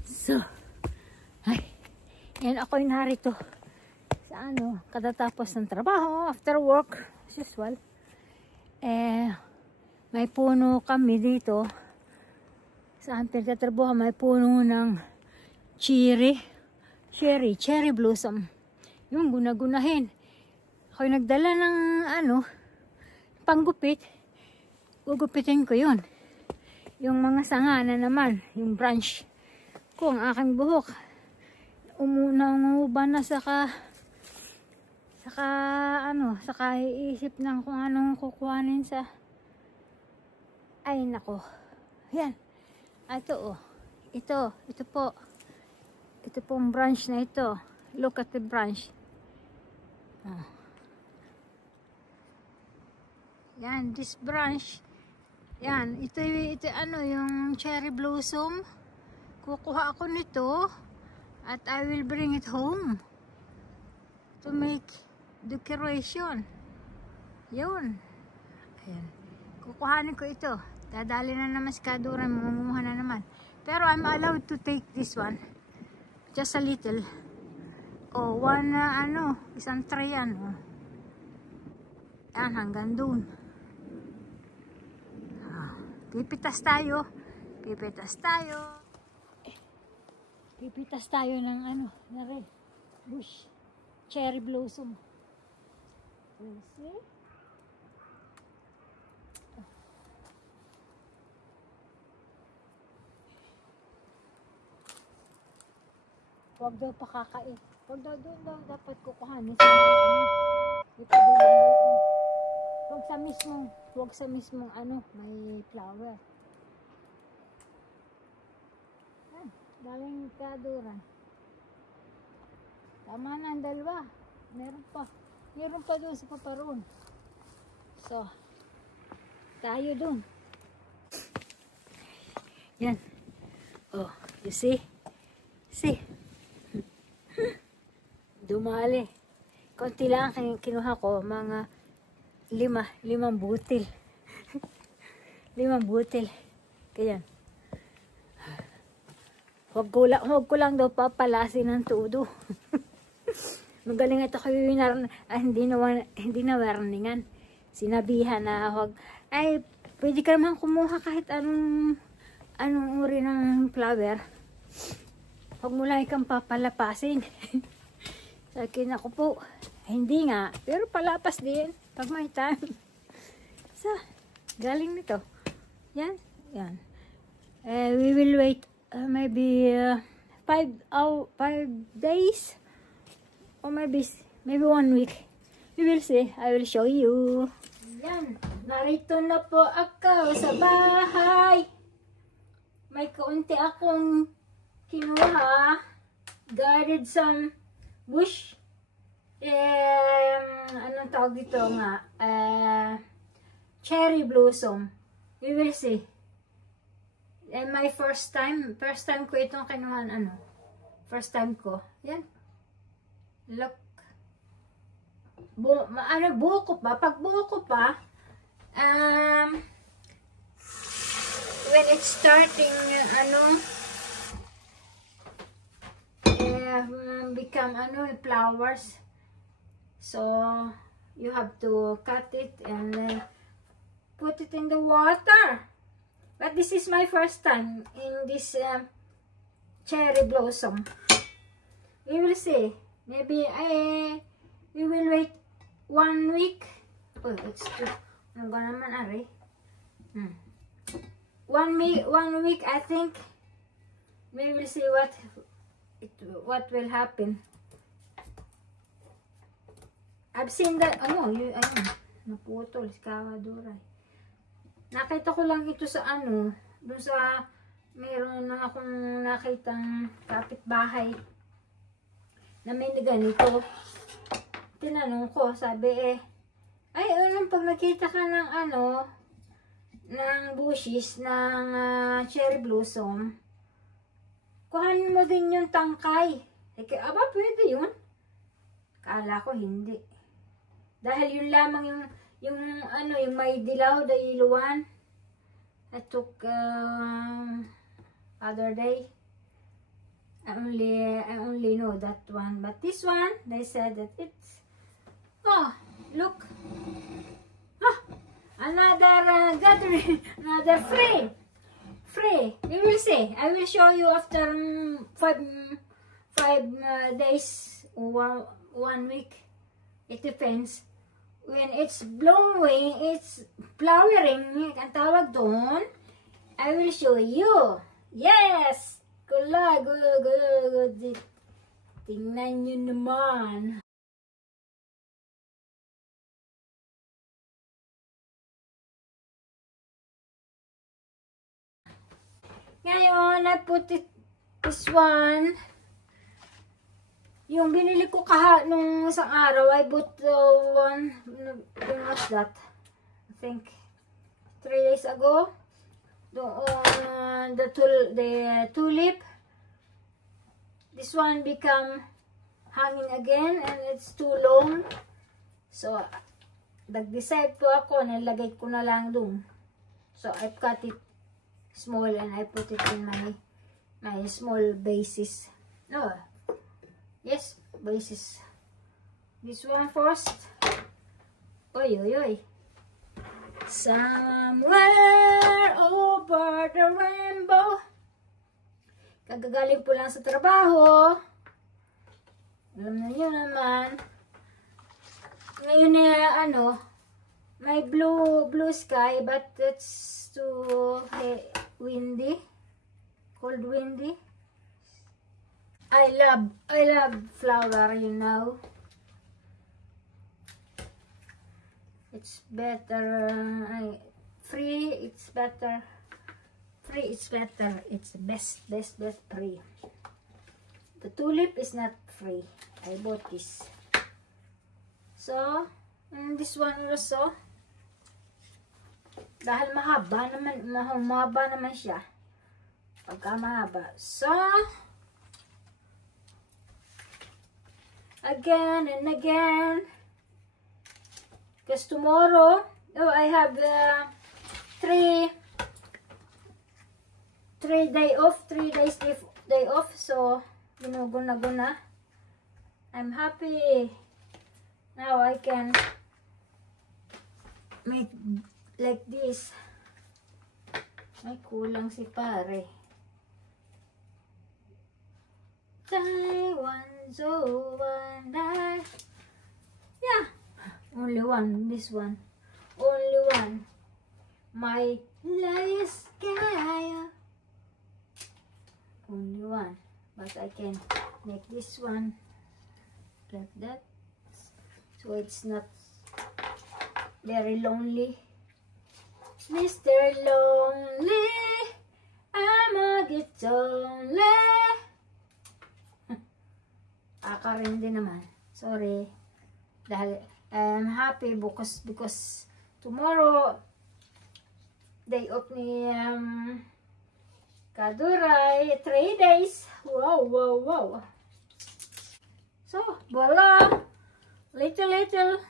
So, ay, yan ako'y narito sa katatapos ng trabaho, after work, as usual. May puno kami dito. Saan pinagtatrabaho, may puno ng cherry blossom. Yung gunagunahin. Ako'y nagdala ng panggupit. Gugupitin ko yun. Yung mga sanga na naman, yung branch ko, ang aking buhok. Umuuba na saka iisip ng kung anong kukuhanin sa, ay nako. Yan. Ito ito po. Ito pong branch na ito. Look at the branch. Yan, this branch. Yan, ito yung cherry blossom. Kukuha ako nito at I will bring it home to make decoration. Yun. Ayan. Kukuhanin ko ito. Dadali na naman si Kaduran, mangunguha na naman. Pero I'm allowed to take this one. Just a little. Oh, one, isang tray yan. Oh. Yan, hanggang dun. Pipitas tayo. Pipitas tayo ng na red bush. Cherry blossom. You see? Huwag daw pakakait. Huwag daw doon dapat kukuhanin sa huwag sa mismong may flower. Daming Kaduran. Tama na ang dalawa. Meron pa doon sa paparoon. So, tayo doon. Yan. Oh, you see? See? Dumali. Konti lang kinuha ko, mga limang butil. 5 butil. Kaya. Huwag ko lang daw papalasin ng todo. Magaling ito kayo hindi na warningan. Sinabihan na pwede ka naman kumuha kahit anong uri ng flower. Huwag mo lang ikang papalapasin. Sa akin ako po, hindi nga. Pero palapas din pag may time. So, galing nito. Yan. We will wait maybe 5 days or maybe 1 week. We will see. I will show you. Yan. Narito na po ako sa bahay. May kaunti akong kinuha. Guarded some bush. Anong tawag dito nga? Cherry blossom. We will see. My first time ko itong kinuhan, first time ko. Yan. Look. Buko pa. Pag buko pa, when it's starting, become, flowers. So, you have to cut it and put it in the water. But this is my first time in this cherry blossom. We will see. Maybe we will wait 1 week. Oh, it's too. Ano ba naman, Ari? 1 week, I think. We will see what will happen. I've seen that. Naputol si Kaduran. Nakita ko lang ito sa doon sa mayroon na akong nakitang kapitbahay na may ganito. Tinanong ko, sabi pag nakita ka ng ng bushes ng cherry blossom, kuhanin mo din yung tangkay. Pwede yun? Kala ko hindi. Dahil yun lamang yung may dilaw, the yellow one. I took other day. I only know that one, but this one, they said that it's, oh, look, ah, another gathering, another free. You will see. I will show you after 5 days or 1 week. It depends. When it's blowing, it's flowering, ang tawag doon, I will show you. Yes! Good. Tingnan nyo naman. Ngayon, I put this one. Yung binili ko nung isang araw, I bought one, what's that? I think 3 days ago. The tulip. This one become hanging again and it's too long. So, nag-decide po ako, nilagay ko na lang dun. So, I cut it small and I put it in my small bases. No. Yes, bases. This one first. Oy. Somewhere over the rainbow. Kagagaling po lang sa trabaho. Alam na nyo naman. Ngayon may blue sky, but it's too windy. Cold windy. I love flower, you know. It's better. Free, it's better. Free, it's better. It's best free. The tulip is not free. I bought this. So, this one also. Dahil mahaba naman siya. Pagka mahaba. So, again and again, because tomorrow, I have 3 days day off, so gonna I'm happy now. I can make like this. Ay, kulang si pare. Taiwan, so yeah, only one. This one, only one. My last guy, only one. But I can make this one like that, so it's not very lonely. Mr. Lonely, I'ma get lonely. Rin din naman. Sorry. Dahil I'm happy because tomorrow day off ni Kaduray, 3 days. Wow. So, voila. Little.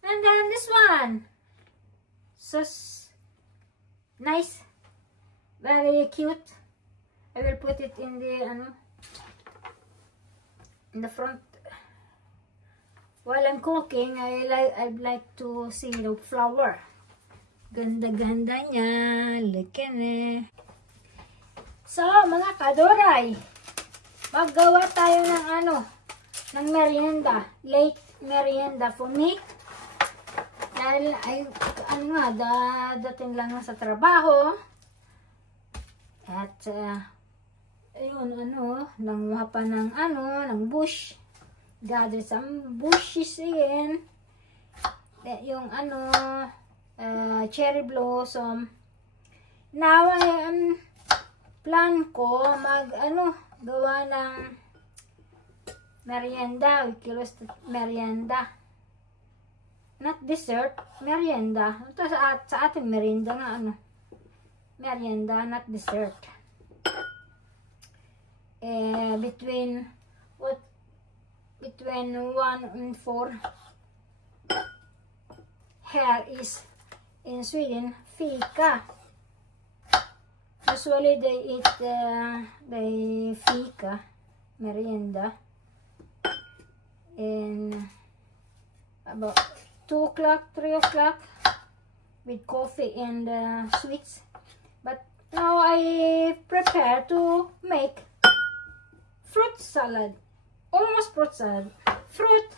And then this one. So nice. Very cute. I will put it in the in the front. While I'm cooking, I'd like to see the flower. Ganda-ganda niya. Look at it. So, mga kaduray, maggawa tayo ng merienda. Late merienda for me. Dahil dating lang sa trabaho. At ayun, nanguha pa ng bush. Gather some bushes again. Yung cherry blossom. Now, plan ko gawa ng merienda. Kilos merienda. Not dessert, merienda. Ito sa ating merienda nga merienda, not dessert. Between 1 and 4 here is in Sweden fika. Usually they eat the fika, merienda, in about 2 o'clock, 3 o'clock with coffee and sweets. But now I prepare to make fruit salad, almost fruit salad. Fruit,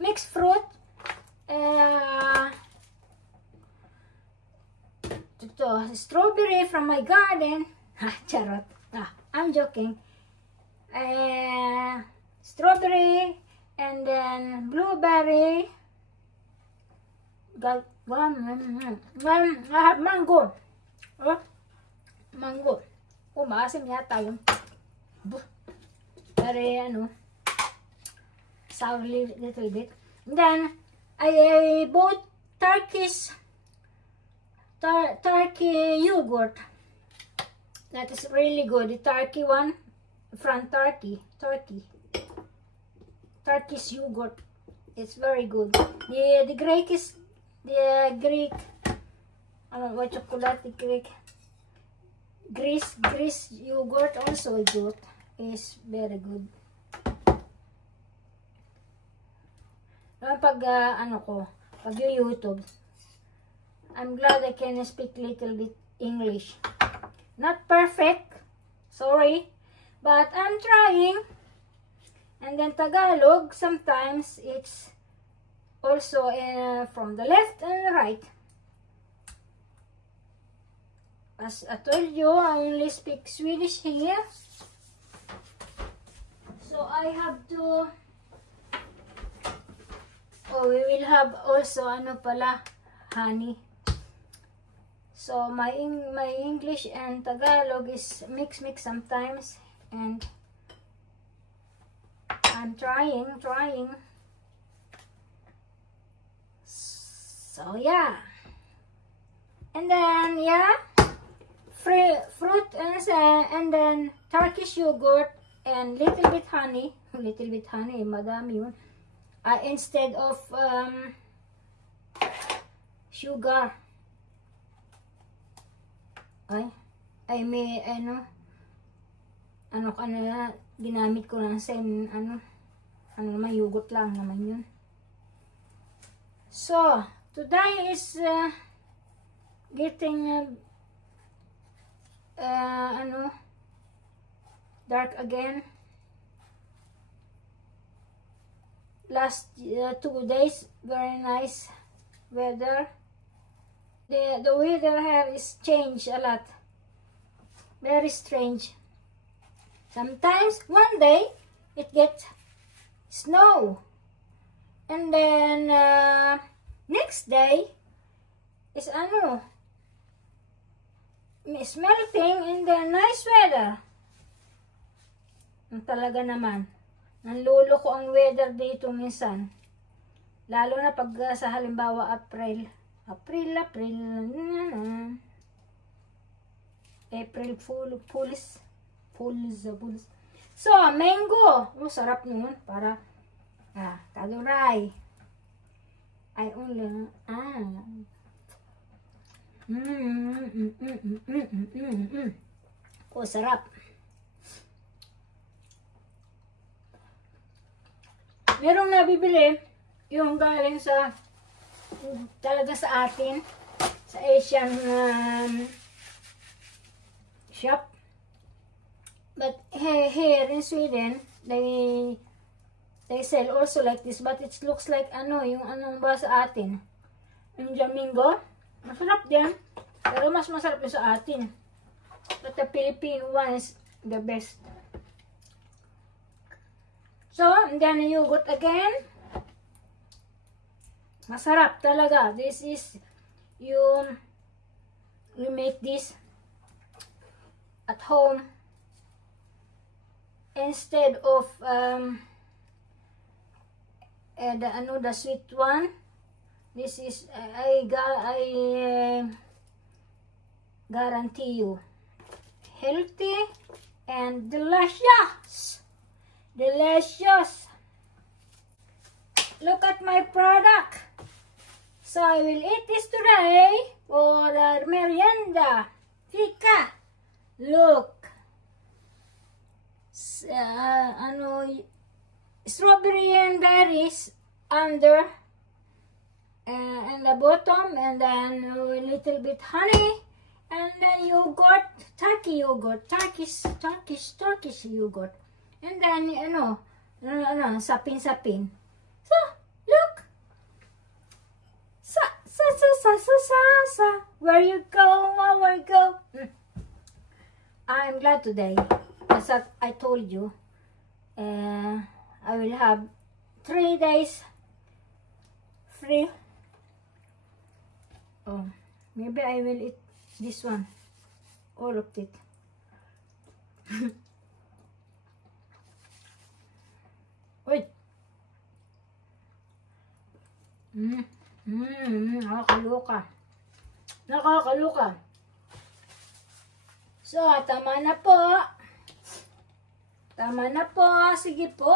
mixed fruit, strawberry from my garden. Charot. I'm joking. Strawberry and then blueberry. I have mango. Mango. Maasim yata yun. Very, sour little bit. And then I bought turkey yogurt. That is really good. The turkey one, from Turkish yogurt. It's very good. The Greek, I don't know what chocolate, the Greece yogurt also good. Is very good. Pag pag YouTube, I'm glad I can speak little bit English. Not perfect, sorry, but I'm trying. And then Tagalog, sometimes it's also from the left and the right. As I told you, I only speak Swedish here. So I have to, we will have also honey. So my English and Tagalog is mix sometimes, and I'm trying. So yeah, and then fruit and then Turkish yogurt and little bit honey, madami yun. Instead of sugar. I may ginamit ko lang same naman, yogurt lang naman yun. So today is getting dark again. Last 2 days very nice weather. The weather here is changed a lot. Very strange. Sometimes one day it gets snow, and then next day is melting in the nice weather. Talaga naman, nanlolo ko ang weather dito minsan. Lalo na pag sa halimbawa April Fools. So, mango. Sarap nun. Para, taluray. I only, sarap. Merong nabibili, yung galing talaga sa atin, sa Asian shop. But here in Sweden, they sell also like this, but it looks like yung ba sa atin, yung Jamingo. Masarap din, pero mas masarap yung sa atin. But the Philippine one is the best. So, and then yogurt again. Masarap talaga. This is, you make this at home instead of the sweet one. This is, I guarantee you, healthy and delicious. Look at my product. So I will eat this today for merienda. Fika. Look. Strawberry and berries under and the bottom, and then a little bit honey, and then yogurt, Turkish yogurt, and then sapin. So look, sa. Where you go? I'm glad today. As I told you, I will have 3 days free. Oh, maybe I will eat this one, all of it. Wait. Nakakaloka. So, tama na po. Sige po.